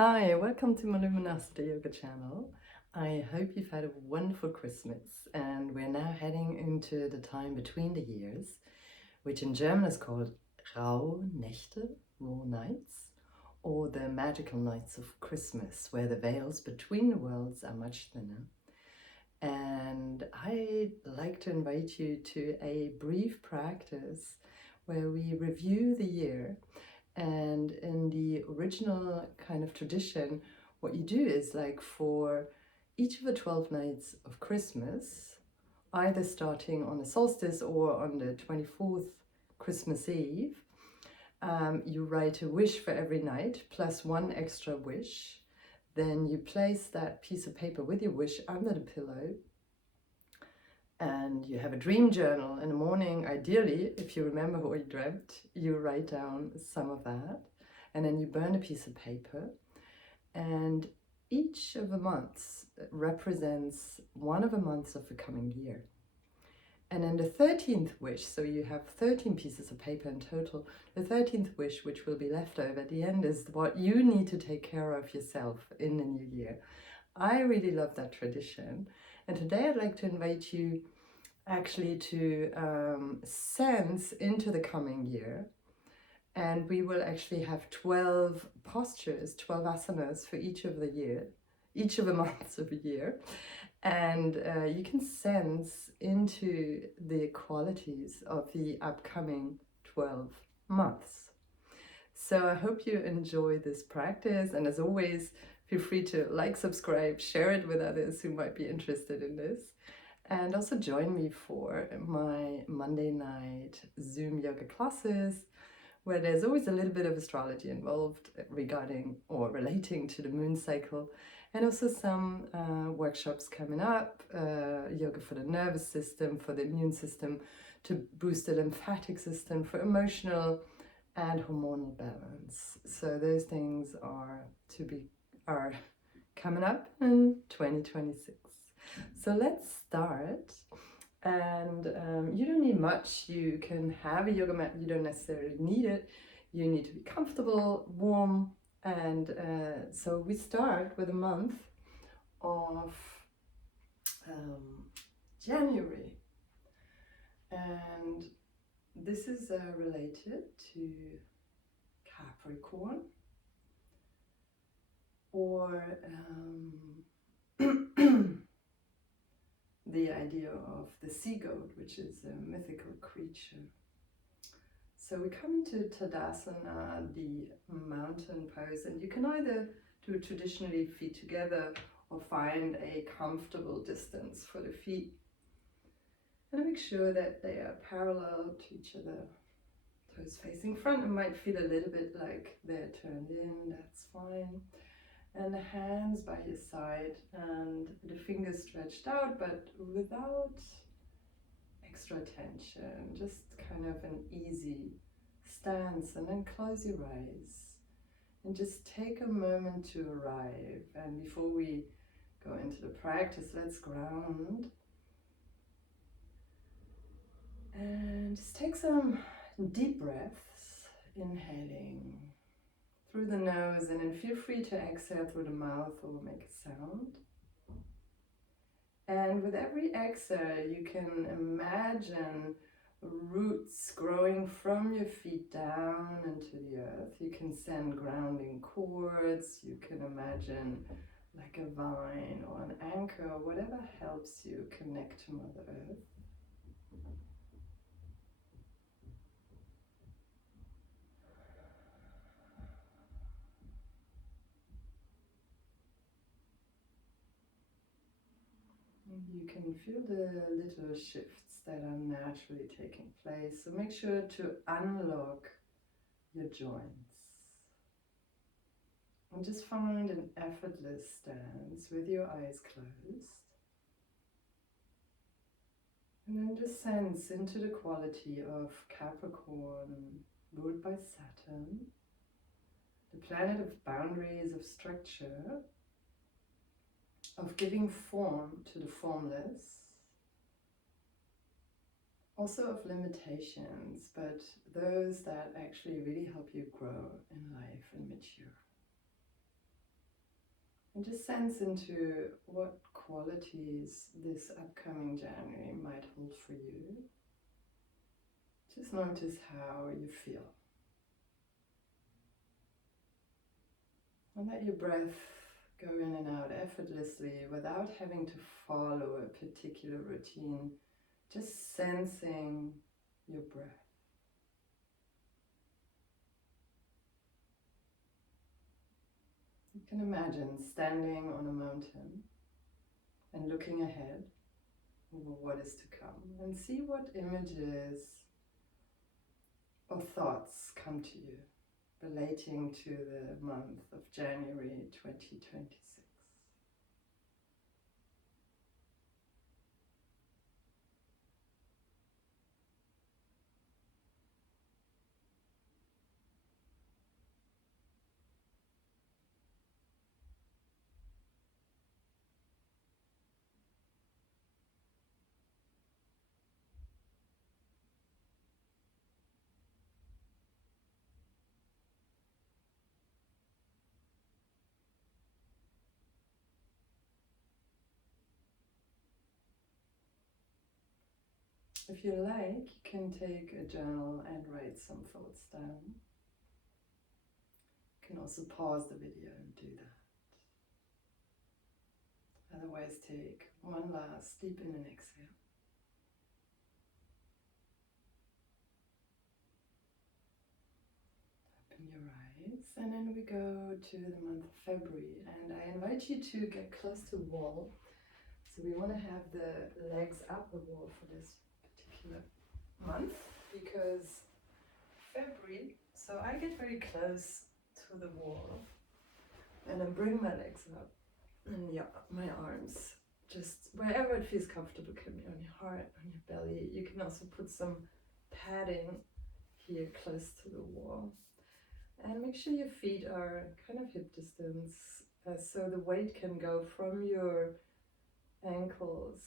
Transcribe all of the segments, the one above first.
Hi, welcome to my Luminosity Yoga channel. I hope you've had a wonderful Christmas, and we're now heading into the time between the years, which in German is called Rauhnächte, raw nights, or the magical nights of Christmas, where the veils between the worlds are much thinner. And I'd like to invite you to a brief practice where we review the year. And in the original kind of tradition, what you do is, like, for each of the 12 nights of Christmas, either starting on the solstice or on the 24th Christmas Eve, you write a wish for every night plus one extra wish. Then you place that piece of paper with your wish under the pillow, and you have a dream journal in the morning. Ideally, if you remember what you dreamt, you write down some of that, and then you burn a piece of paper. And each of the months represents one of the months of the coming year. And then the 13th wish, so you have 13 pieces of paper in total, the 13th wish, which will be left over at the end, is what you need to take care of yourself in the new year. I really love that tradition. And today I'd like to invite you actually to sense into the coming year. And we will actually have 12 postures, 12 asanas for each of the months of the year. And you can sense into the qualities of the upcoming 12 months. So I hope you enjoy this practice. And as always, feel free to like, subscribe, share it with others who might be interested in this. And also join me for my Monday night Zoom yoga classes, where there's always a little bit of astrology involved regarding or relating to the moon cycle, and also some workshops coming up, yoga for the nervous system, for the immune system, to boost the lymphatic system, for emotional and hormonal balance. So those things are coming up in 2026. So let's start. And you don't need much. You can have a yoga mat. You don't necessarily need it. You need to be comfortable, warm. And so we start with a month of January. And this is related to Capricorn, or the idea of the sea goat, which is a mythical creature. So we come into Tadasana, the mountain pose, and you can either do it traditionally feet together or find a comfortable distance for the feet. And make sure that they are parallel to each other, toes facing front. It might feel a little bit like they're turned in, that's fine. And the hands by your side and the fingers stretched out, but without extra tension, just kind of an easy stance. And then close your eyes and just take a moment to arrive. And before we go into the practice, let's ground. And just take some deep breaths, inhaling through the nose, and then feel free to exhale through the mouth or make a sound. And with every exhale, you can imagine roots growing from your feet down into the earth. You can send grounding cords. You can imagine like a vine or an anchor, whatever helps you connect to Mother Earth. You can feel the little shifts that are naturally taking place. So make sure to unlock your joints. And just find an effortless stance with your eyes closed. And then just sense into the quality of Capricorn, ruled by Saturn, the planet of boundaries, of structure, of giving form to the formless, also of limitations, but those that actually really help you grow in life and mature. And just sense into what qualities this upcoming January might hold for you. Just notice how you feel. And let your breath go in and out effortlessly without having to follow a particular routine. Just sensing your breath. You can imagine standing on a mountain and looking ahead over what is to come, and see what images or thoughts come to you relating to the month of January 2026. If you like, you can take a journal and write some thoughts down. You can also pause the video and do that. Otherwise, take one last deep in and exhale. Open your eyes, and then we go to the month of February, and I invite you to get close to the wall. So we want to have the legs up the wall for this particular month, because February, so I get very close to the wall and I bring my legs up, and yeah, my arms, just wherever it feels comfortable, can be on your heart, on your belly. You can also put some padding here close to the wall, and make sure your feet are kind of hip distance, so the weight can go from your ankles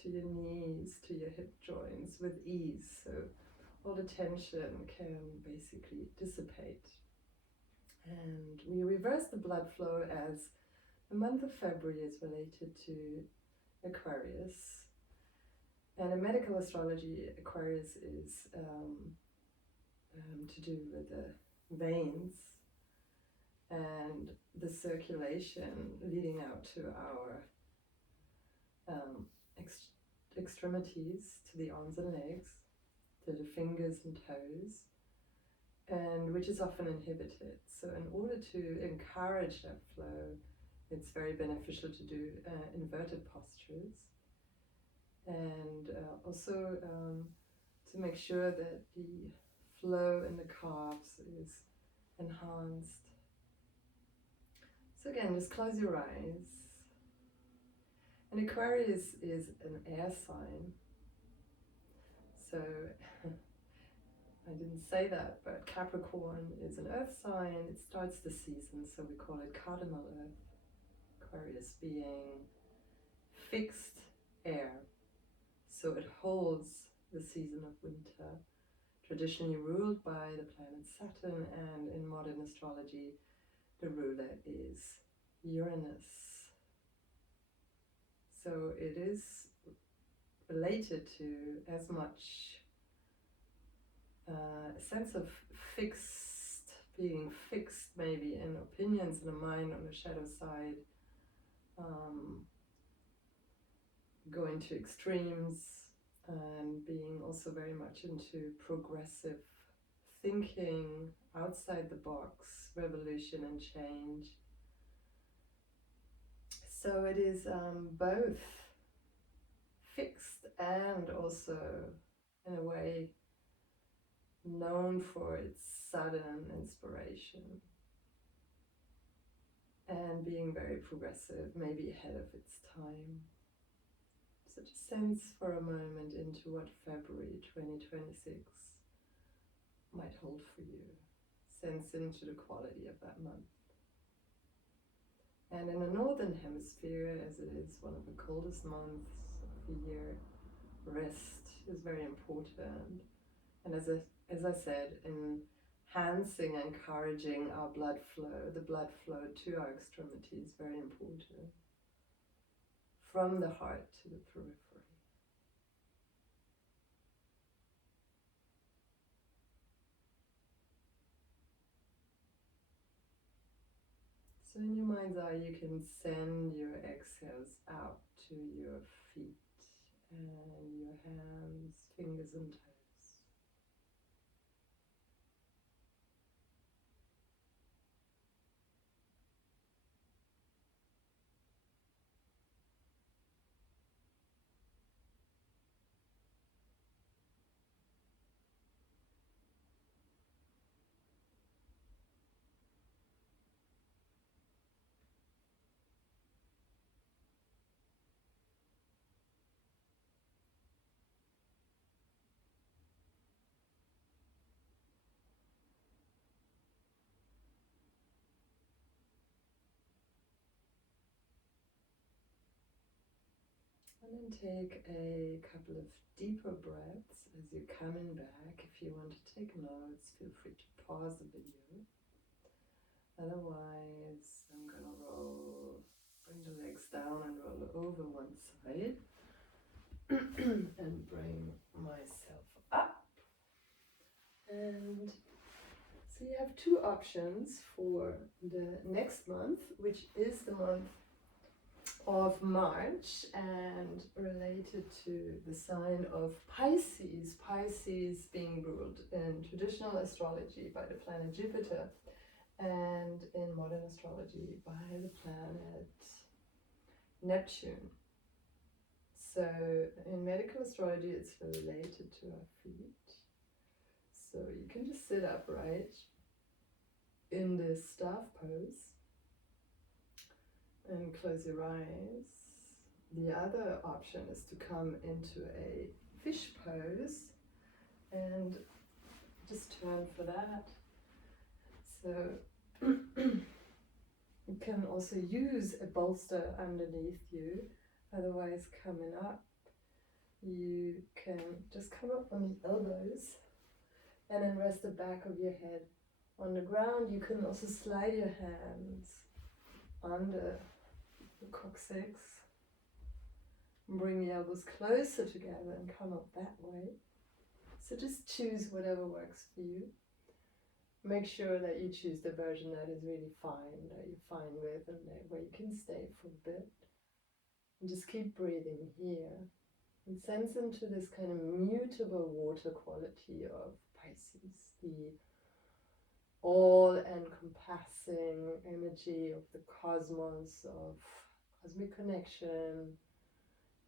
to your knees to your hip joints with ease, so all the tension can basically dissipate. And we reverse the blood flow as the month of February is related to Aquarius, and in medical astrology, Aquarius is to do with the veins and the circulation leading out to our extremities, to the arms and legs, to the fingers and toes, and which is often inhibited. So in order to encourage that flow, it's very beneficial to do inverted postures, and also to make sure that the flow in the calves is enhanced. So again, just close your eyes. And Aquarius is an air sign. So I didn't say that, but Capricorn is an earth sign. It starts the season, so we call it cardinal earth. Aquarius being fixed air, so it holds the season of winter, traditionally ruled by the planet Saturn, and in modern astrology the ruler is Uranus. So it is related to as much a sense of being fixed maybe in opinions in the mind on the shadow side, going to extremes, and being also very much into progressive thinking, outside the box, revolution and change. So it is both fixed and also in a way known for its sudden inspiration, and being very progressive, maybe ahead of its time. So just sense for a moment into what February 2026 might hold for you. Sense into the quality of that month. And in the northern hemisphere, as it is one of the coldest months of the year, rest is very important. And as I said, in enhancing, encouraging our blood flow, the blood flow to our extremities, very important. From the heart to the periphery. So in your mind's eye, you can send your exhales out to your feet and your hands, fingers and toes. And then take a couple of deeper breaths as you're coming back. If you want to take notes, feel free to pause the video. Otherwise, I'm gonna bring the legs down and roll over one side and bring myself up. And so you have two options for the next month, which is the month of March and related to the sign of Pisces. Pisces being ruled in traditional astrology by the planet Jupiter and in modern astrology by the planet Neptune. So in medical astrology it's related to our feet. So you can just sit upright in this staff pose and close your eyes. The other option is to come into a fish pose and just turn for that. So you can also use a bolster underneath you. Otherwise, coming up, you can just come up on the elbows and then rest the back of your head on the ground. You can also slide your hands under the coccyx, bring the elbows closer together and come up that way. So just choose whatever works for you. Make sure that you choose the version that is really fine, that you're fine with, and where you can stay for a bit. And just keep breathing here and sense into this kind of mutable water quality of Pisces, the all-encompassing energy of the cosmos, of cosmic connection,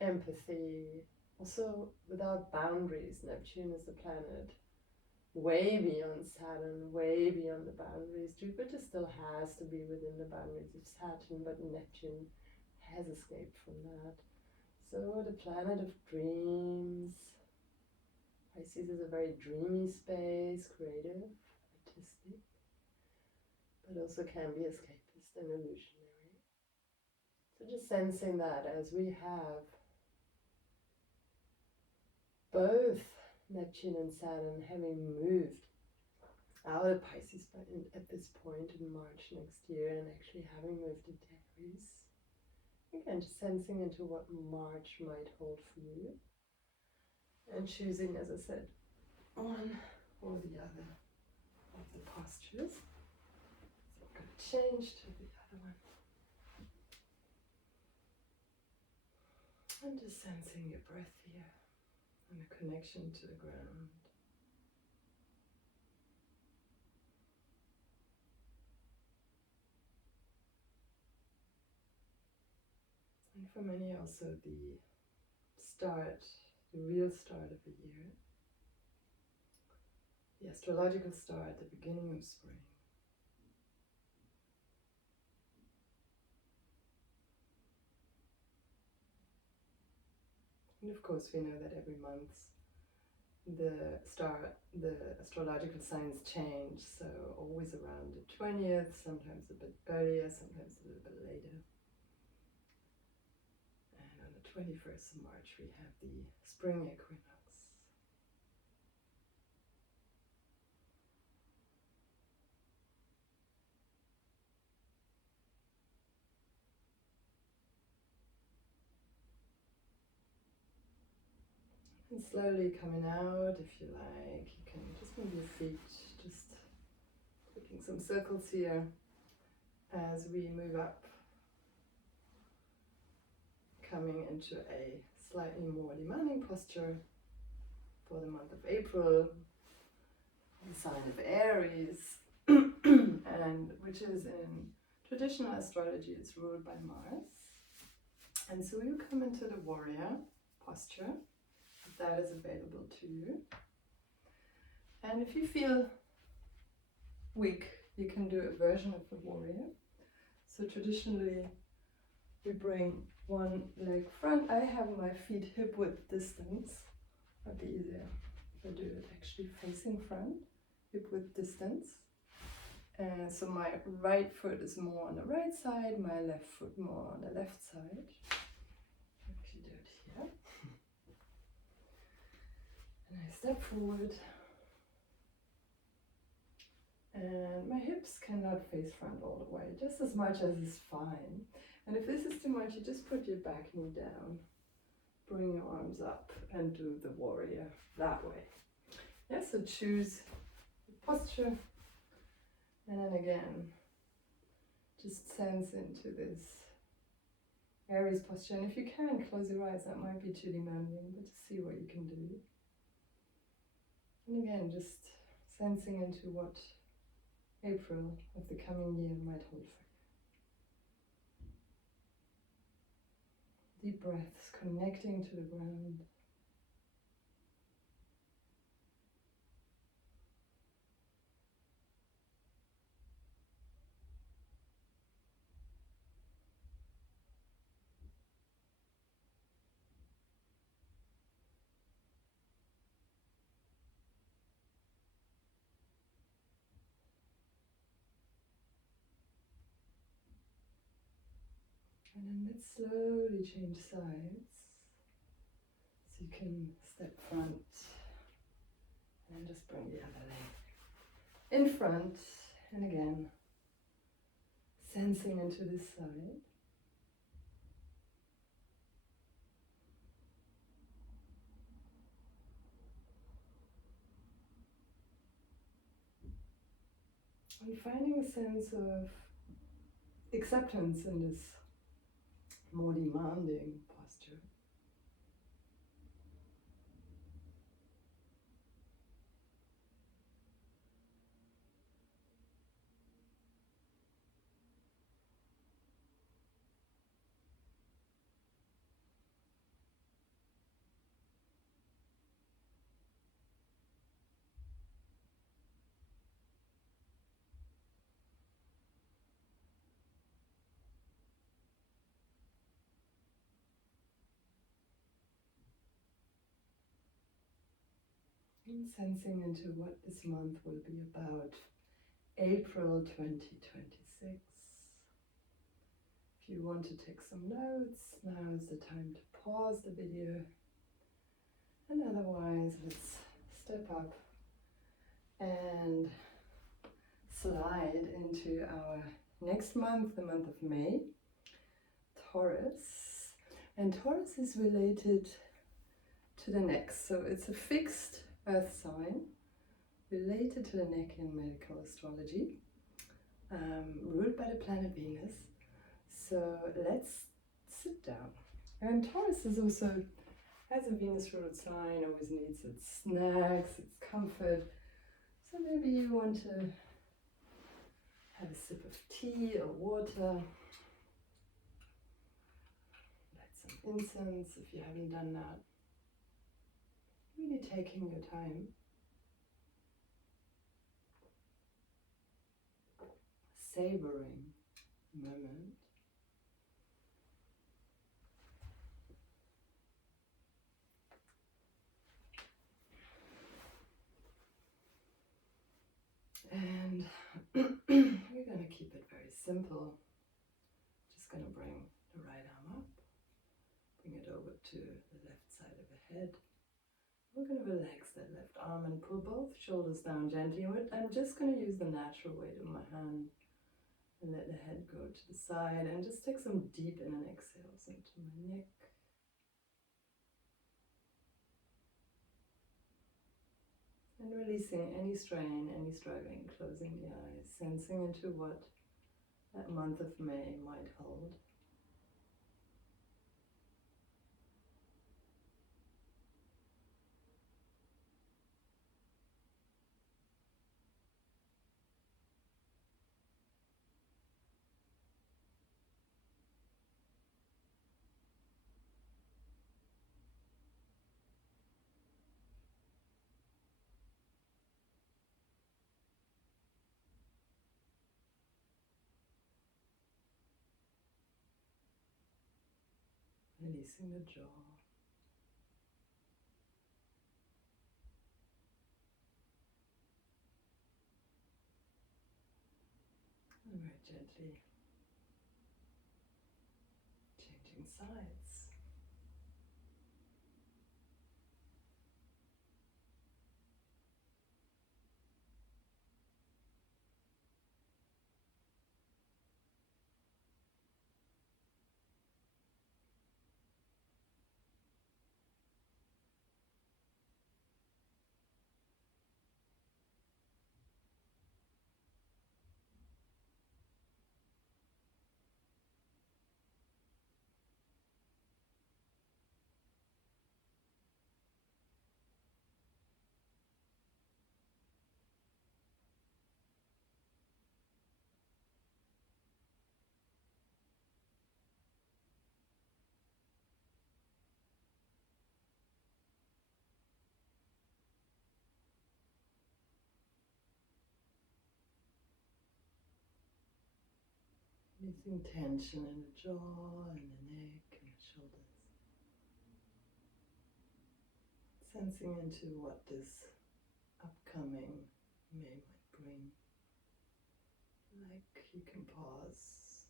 empathy, also without boundaries. Neptune is the planet way beyond Saturn, way beyond the boundaries. Jupiter still has to be within the boundaries of Saturn, but Neptune has escaped from that. So the planet of dreams. Pisces is a very dreamy space, creative, artistic, but also can be escapist and illusionary. So just sensing that as we have both Neptune and Saturn having moved out of Pisces at this point in March next year and actually having moved into Aries. Again, just sensing into what March might hold for you and choosing, as I said, one or the other of the postures. So I'm going to change to the other one. And just sensing your breath here and a connection to the ground. And for many also the real start of the year. The astrological start, the beginning of spring. And of course we know that every month the astrological signs change, so always around the 20th, sometimes a bit earlier, sometimes a little bit later. And on the 21st of March we have the spring equinox. And slowly coming out, if you like, you can just move your feet, just making some circles here as we move up, coming into a slightly more demanding posture for the month of April, the sign of Aries, and which is in traditional astrology, it's ruled by Mars. And so you come into the warrior posture, if that is available to you. And if you feel weak, you can do a version of the warrior. So traditionally, we bring one leg front. I have my feet hip width distance. Might be easier if I do it actually facing front, hip width distance. And so my right foot is more on the right side, my left foot more on the left side. Actually do it here. And I step forward. And my hips cannot face front all the way, just as much as is fine. And if this is too much, you just put your back knee down, bring your arms up, and do the warrior that way. Yeah, so choose the posture, and then again, just sense into this Aries posture. And if you can, close your eyes, that might be too demanding, but just see what you can do. And again, just sensing into what April of the coming year might hold for you. Deep breaths, connecting to the ground. And then let's slowly change sides. So you can step front and just bring the other leg in front. And again, sensing into this side. And finding a sense of acceptance in this more demanding posture. And sensing into what this month will be about, April 2026. If you want to take some notes, now is the time to pause the video. And otherwise, let's step up and slide into our next month, the month of May, Taurus. And Taurus is related to the neck, so it's a fixed earth sign related to the neck in medical astrology, ruled by the planet Venus. So let's sit down. And Taurus is also, as a Venus ruled sign, always needs its snacks, its comfort. So maybe you want to have a sip of tea or water, light some incense if you haven't done that. Really taking your time. Savoring the moment. And we're going to keep it very simple. Just going to bring the right arm up, bring it over to the left side of the head. We're going to relax that left arm and pull both shoulders down gently. I'm just going to use the natural weight of my hand and let the head go to the side and just take some deep in and exhales into my neck. And releasing any strain, any struggling, closing the eyes, sensing into what that month of May might hold. Releasing the jaw. And very gently changing sides. Releasing tension in the jaw and the neck and the shoulders. Sensing into what this upcoming May might bring. Like you can pause,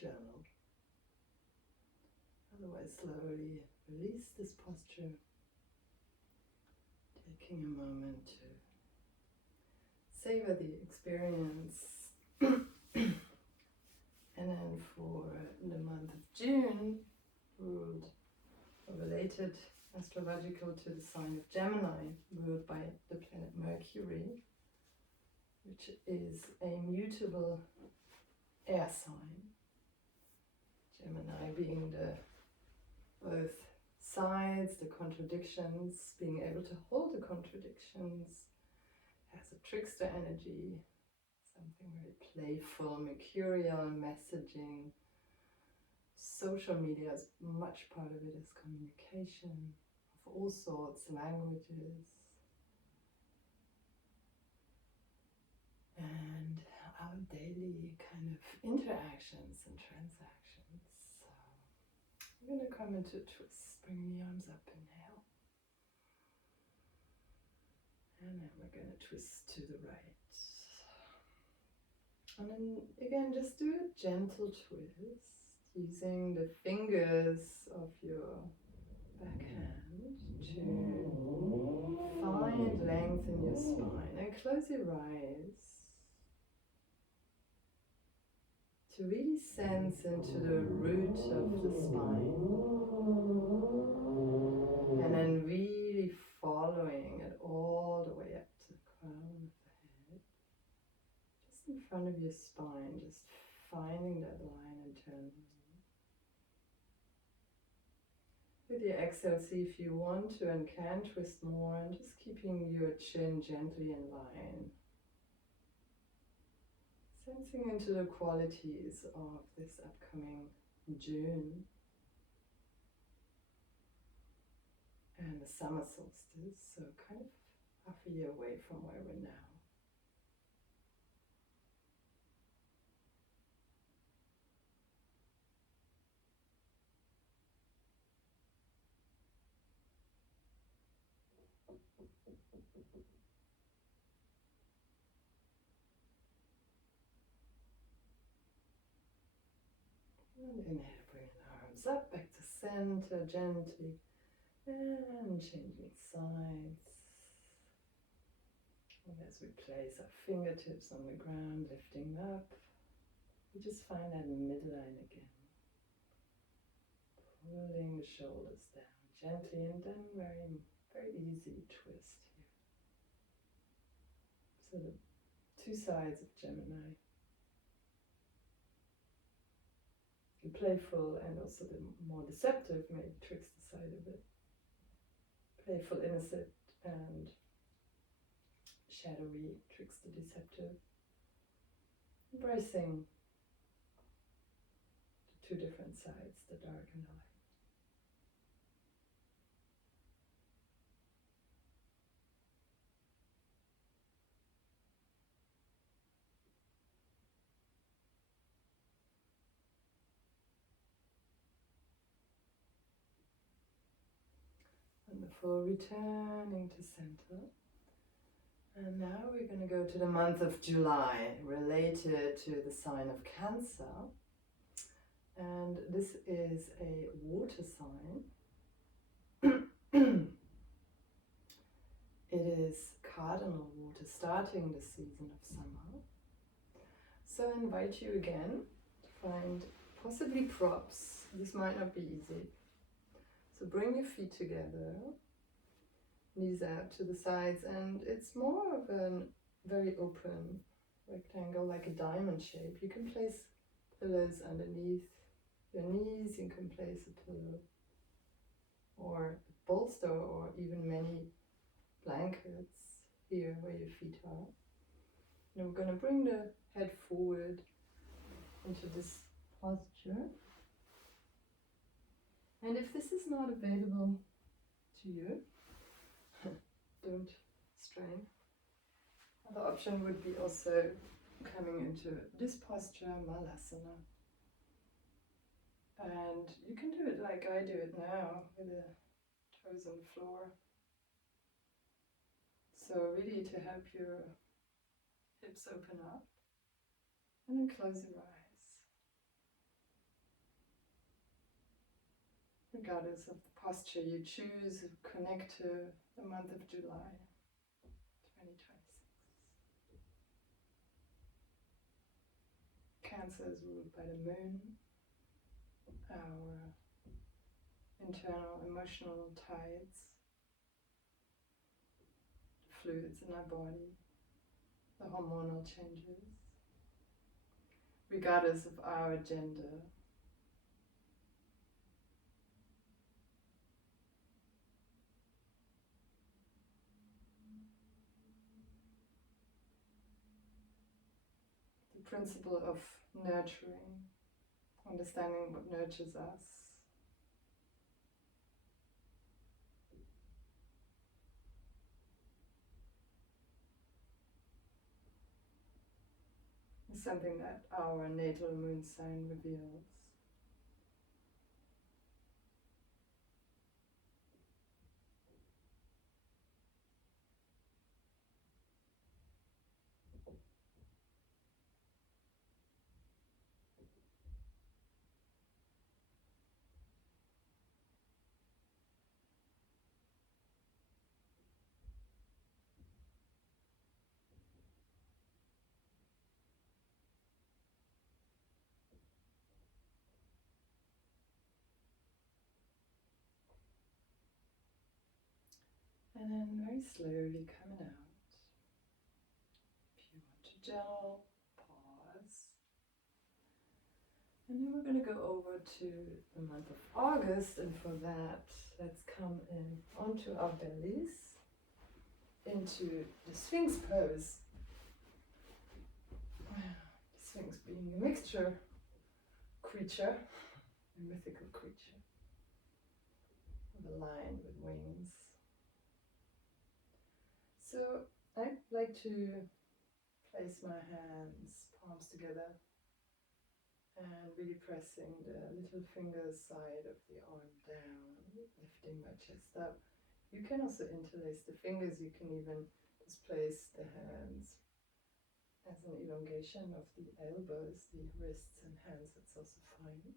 journal. Otherwise, slowly release this posture, taking a moment to savor the experience. And then for the month of June, ruled or related astrological to the sign of Gemini, ruled by the planet Mercury, which is a mutable air sign. Gemini being the both sides, the contradictions, being able to hold the contradictions, has a trickster energy, something very playful, mercurial messaging. Social media is much part of it, is communication of all sorts, languages, and our daily kind of interactions and transactions. So I'm going to come into a twist. Bring the arms up, inhale. And then we're going to twist to the right. And then again, just do a gentle twist using the fingers of your back hand to find length in your spine. And close your eyes to really sense into the root of the spine. And then really following it all the way up to the crown of the head. Just in front of your spine, just finding that line internally. With your exhale, see if you want to and can twist more, and just keeping your chin gently in line. Sensing into the qualities of this upcoming June and the summer solstice, so kind of half a year away from where we're now. And inhale, bring the arms up, back to center, gently, and changing sides. And as we place our fingertips on the ground, lifting up, we just find that midline again. Pulling the shoulders down gently, and then very, very easy twist here. So the two sides of Gemini. The playful and also the more deceptive, maybe trickster side of it. Playful, innocent, and shadowy, trickster, deceptive. Embracing the two different sides, the dark and the light. Wonderful, returning to center. And now we're going to go to the month of July, related to the sign of Cancer. And this is a water sign. It is cardinal water, starting the season of summer. So I invite you again to find possibly props. This might not be easy. So bring your feet together, knees out to the sides, and it's more of a very open rectangle, like a diamond shape. You can place pillows underneath your knees, you can place a pillow or a bolster or even many blankets here where your feet are. Now we're going to bring the head forward into this posture. And if this is not available to you, don't strain. Another option would be also coming into this posture, Malasana. And you can do it like I do it now, with the toes on the floor. So really to help your hips open up. And then close your eyes. Regardless of the posture you choose, connect to the month of July 2026. Cancer is ruled by the moon, our internal emotional tides, the fluids in our body, the hormonal changes, regardless of our gender. The principle of nurturing, understanding what nurtures us. Is something that our natal moon sign reveals. And then very slowly coming out. If you want to gel, pause. And then we're going to go over to the month of August, and for that, let's come in onto our bellies, into the Sphinx pose. The Sphinx being a mixture creature, a mythical creature, with a lion with wings. So I'd like to place my hands, palms together, and really pressing the little finger side of the arm down, lifting my chest up. You can also interlace the fingers, you can even just place the hands as an elongation of the elbows, the wrists and hands, that's also fine.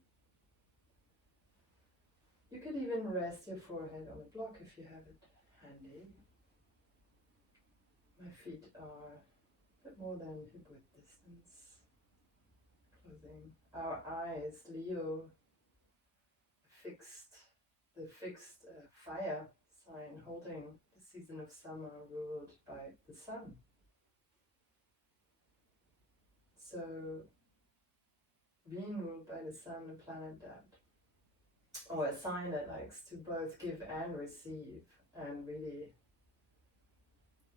You could even rest your forehead on a block if you have it handy. My feet are a bit more than hip width distance. Closing our eyes, Leo, the fixed fire sign holding the season of summer ruled by the sun. So being ruled by the sun, a planet that, or a sign that likes to both give and receive, and really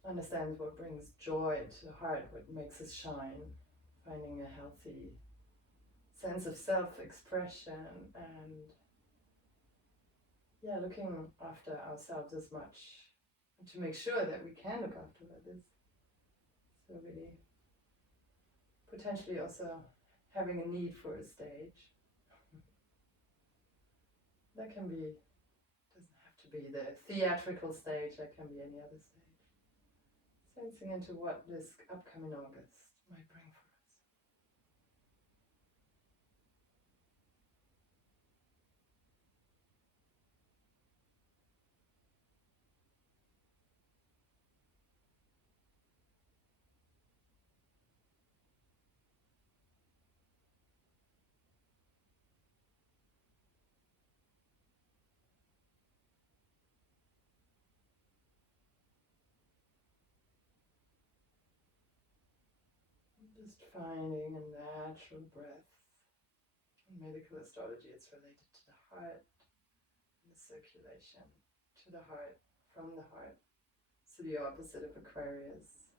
understands what brings joy to the heart, what makes us shine, finding a healthy sense of self-expression, and looking after ourselves as much to make sure that we can look after others. So really potentially also having a need for a stage. That can be, doesn't have to be the theatrical stage, that can be any other stage. Sensing into what this upcoming August might bring for us. Just finding a natural breath. In medical astrology, it's related to the heart and the circulation to the heart, from the heart. So the opposite of Aquarius,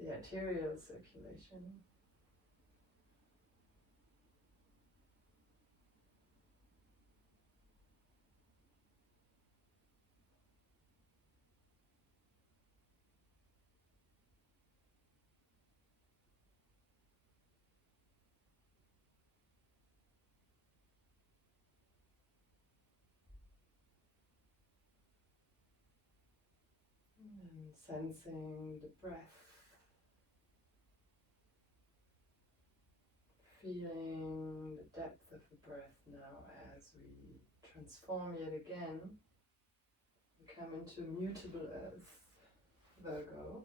the arterial circulation. And sensing the breath, feeling the depth of the breath now as we transform yet again. We come into mutable earth, Virgo.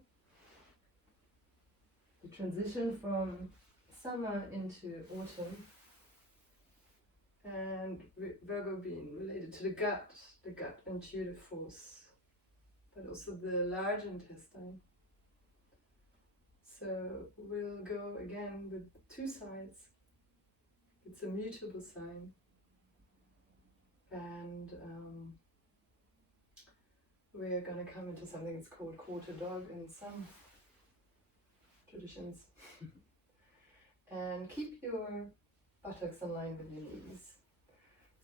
The transition from summer into autumn, and Virgo being related to the gut intuitive force, but also the large intestine. So we'll go again with two sides. It's a mutable sign, and we're going to come into something that's called quarter dog in some traditions. And keep your buttocks in line with your knees.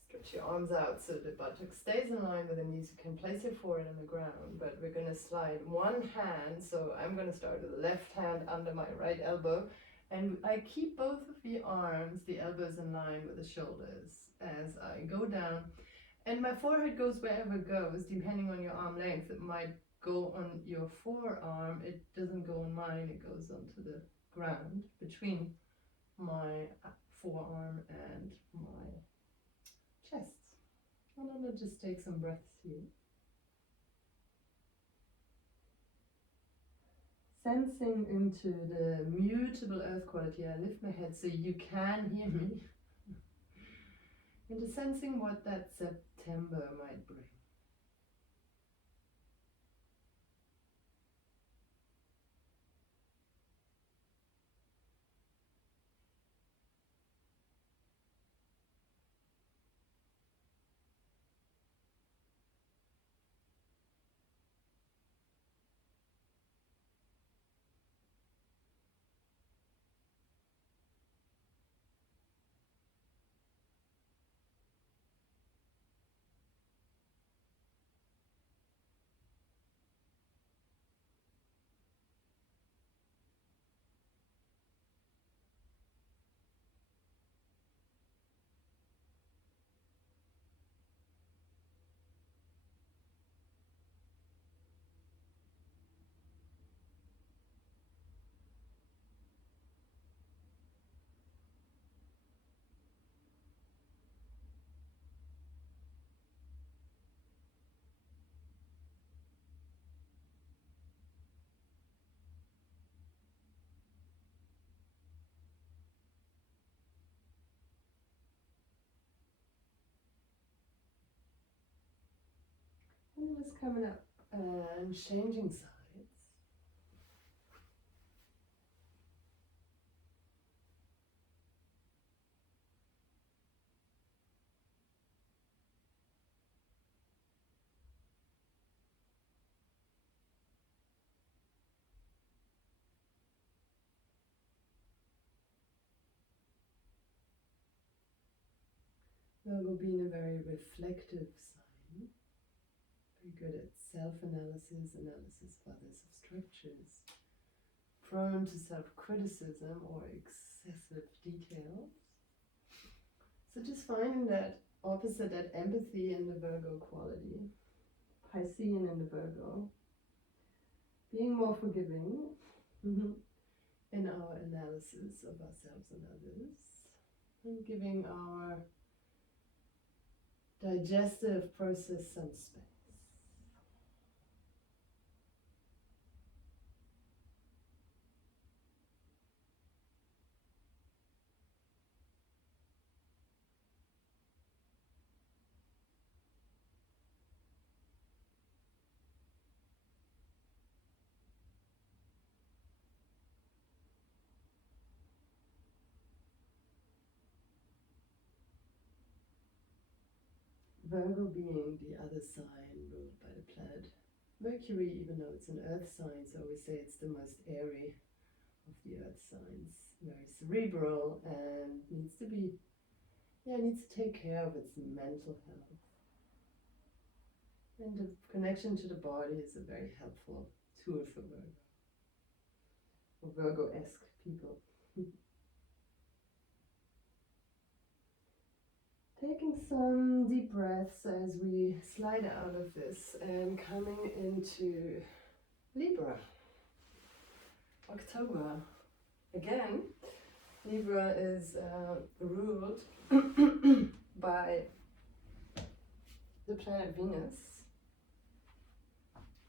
Stretch your arms out so the buttock stays in line with the knees. You can place your forehead on the ground, but we're going to slide one hand. So I'm going to start with the left hand under my right elbow, and I keep both of the arms, the elbows, in line with the shoulders as I go down. And my forehead goes wherever it goes, depending on your arm length. It might go on your forearm. It doesn't go on mine. It goes onto the ground between my forearm and my chest. And I'm going to just take some breaths here. Sensing into the mutable earth quality. I lift my head so you can hear me. Into sensing what that September might bring. And just coming up and changing sides. Virgo being a very reflective sign, very good at self-analysis, analysis of others, of structures, prone to self-criticism or excessive details. So just finding that opposite, that empathy in the Virgo quality, Piscean in the Virgo, being more forgiving in our analysis of ourselves and others, and giving our digestive process some space. Virgo being the other sign ruled by the planet Mercury, even though it's an earth sign, so we say it's the most airy of the earth signs, very cerebral and needs to take care of its mental health. And the connection to the body is a very helpful tool for Virgo, or Virgo-esque people. Taking some deep breaths as we slide out of this and coming into Libra. October. Again, Libra is ruled by the planet Venus,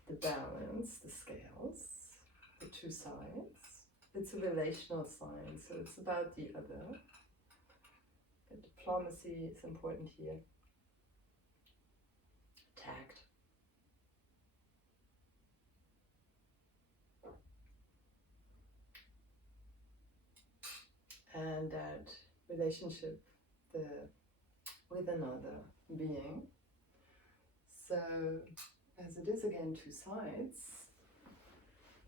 the balance, the scales, the two sides. It's a relational sign, so it's about the other. Diplomacy is important here. Tact. And that relationship with another being. So, as it is again two sides,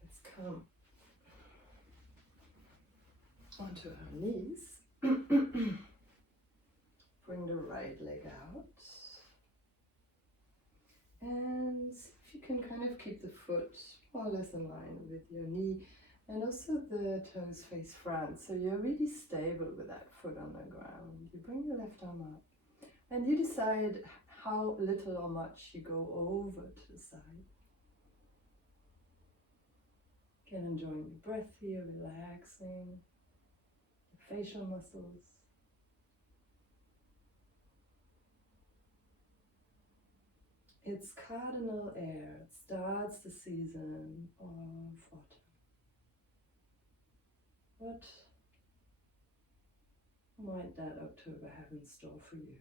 let's come onto our knees. Bring the right leg out. And if you can kind of keep the foot more or less in line with your knee, and also the toes face front, so you're really stable with that foot on the ground. You bring your left arm up, and you decide how little or much you go over to the side. Again, enjoying your breath here, relaxing the facial muscles. It's cardinal air. It starts the season of autumn. What might that October have in store for you?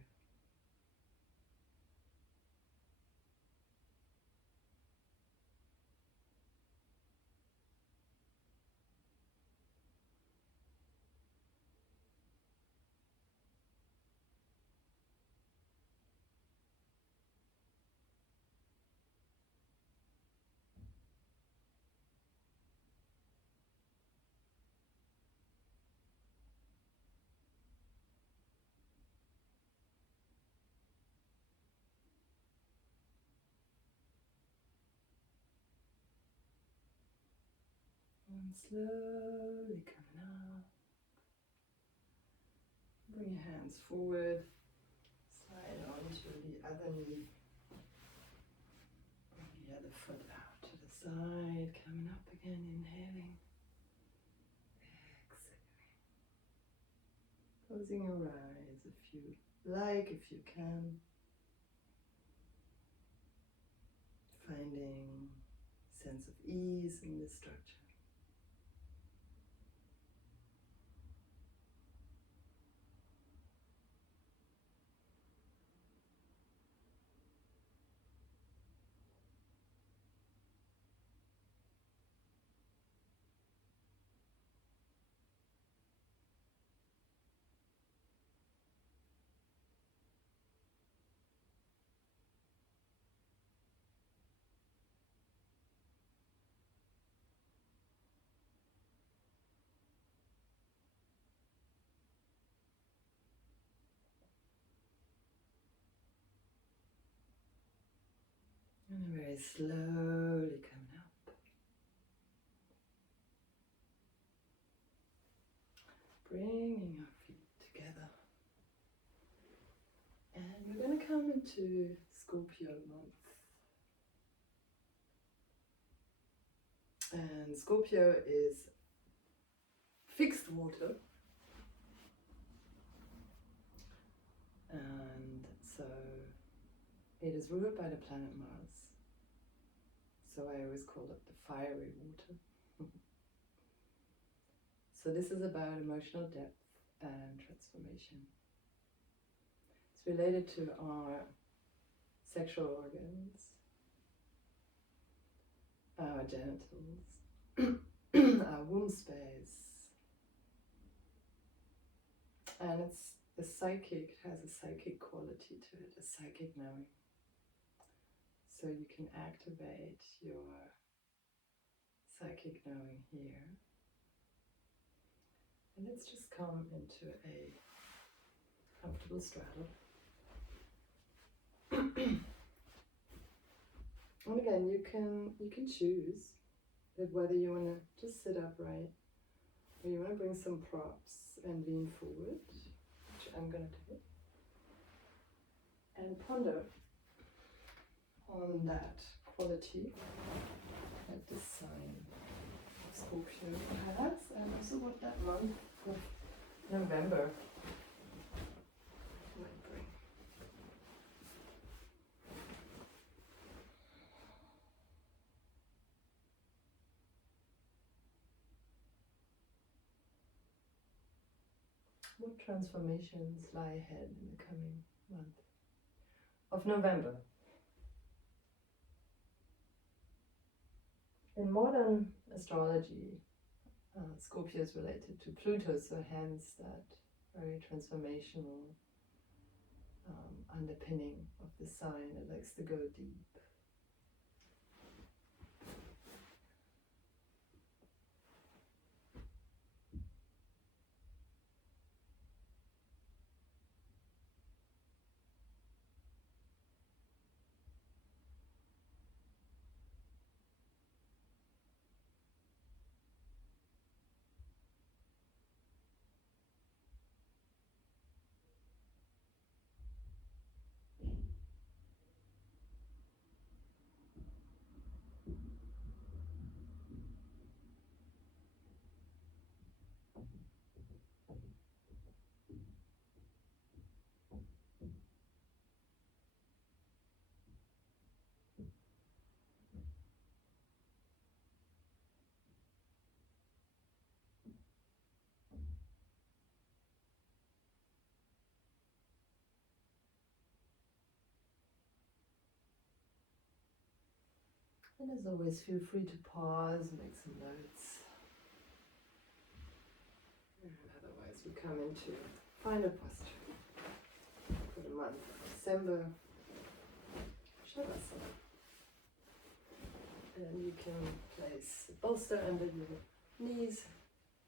And slowly coming up. Bring your hands forward. Slide onto the other knee. Bring the other foot out to the side. Coming up again, inhaling. Exhaling. Closing your eyes if you like, if you can. Finding a sense of ease in this structure. And very slowly coming up. Bringing our feet together. And we're going to come into Scorpio month. And Scorpio is fixed water. And so it is ruled by the planet Mars. So I always call it the fiery water. So this is about emotional depth and transformation. It's related to our sexual organs, our genitals, our womb space, and it's the psychic. It has a psychic quality to it, a psychic knowing. So you can activate your psychic knowing here. And let's just come into a comfortable straddle. And again, you can choose that whether you want to just sit upright or you want to bring some props and lean forward, which I'm going to do, and ponder on that quality that this sign of Scorpio has, and also what that month of November might bring. What transformations lie ahead in the coming month of November? In modern astrology, Scorpio is related to Pluto, so hence that very transformational underpinning of the sign that likes to go deep. And as always, feel free to pause, make some notes. And otherwise, we come into final posture for the month of December, Shavasana. And you can place a bolster under your knees.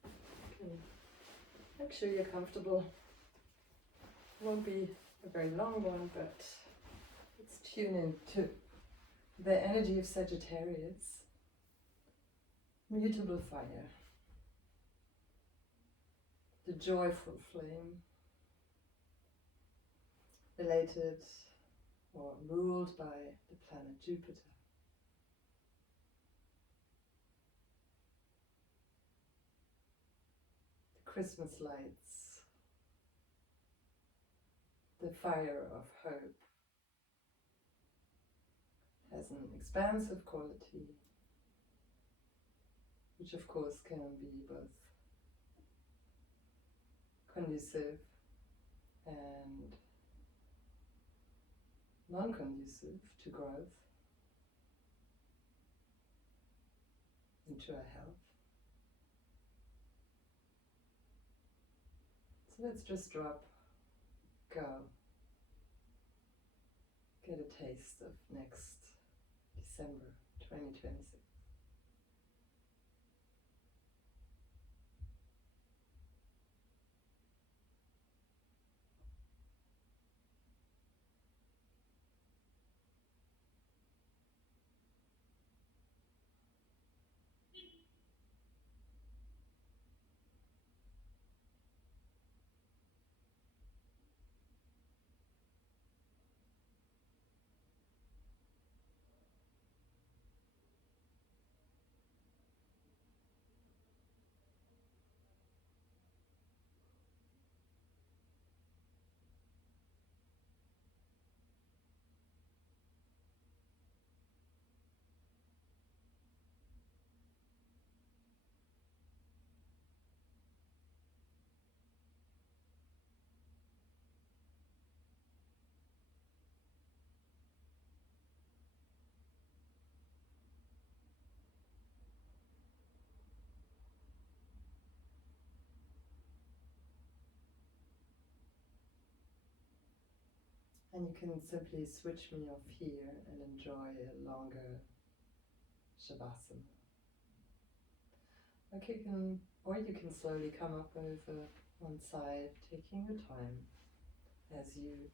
You can make sure you're comfortable. It won't be a very long one, but let's tune in to the energy of Sagittarius, mutable fire, the joyful flame, related or ruled by the planet Jupiter. The Christmas lights, the fire of hope, has an expansive quality, which of course can be both conducive and non-conducive to growth, into our health. So let's just go, get a taste of next December 2026. And you can simply switch me off here and enjoy a longer Shavasana. Okay, or you can slowly come up over one side, taking your time as you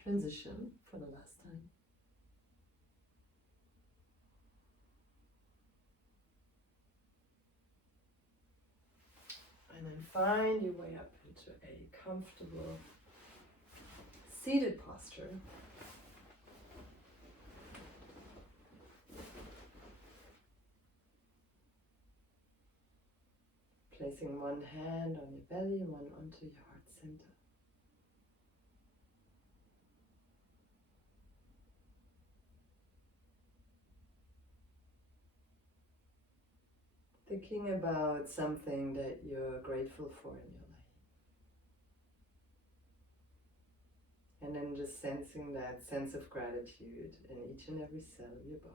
transition for the last time. And then find your way up into a comfortable seated posture. Placing one hand on your belly and one onto your heart center. Thinking about something that you're grateful for in your life. And then just sensing that sense of gratitude in each and every cell of your body.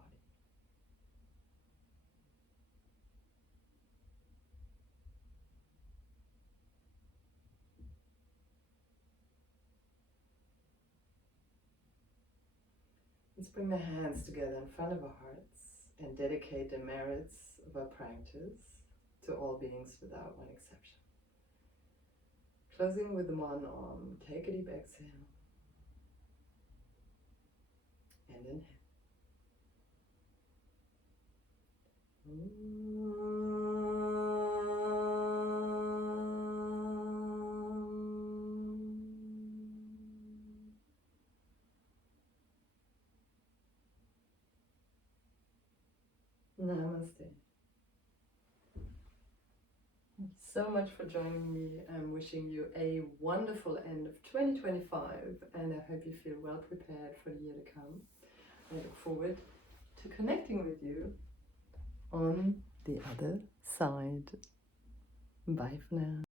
Let's bring the hands together in front of our hearts and dedicate the merits of our practice to all beings without one exception. Closing with one arm, take a deep exhale and inhale. Namaste. Thank you so much for joining me. I'm wishing you a wonderful end of 2025 and I hope you feel well prepared for the year to come. I look forward to connecting with you on the other side. Bye for now.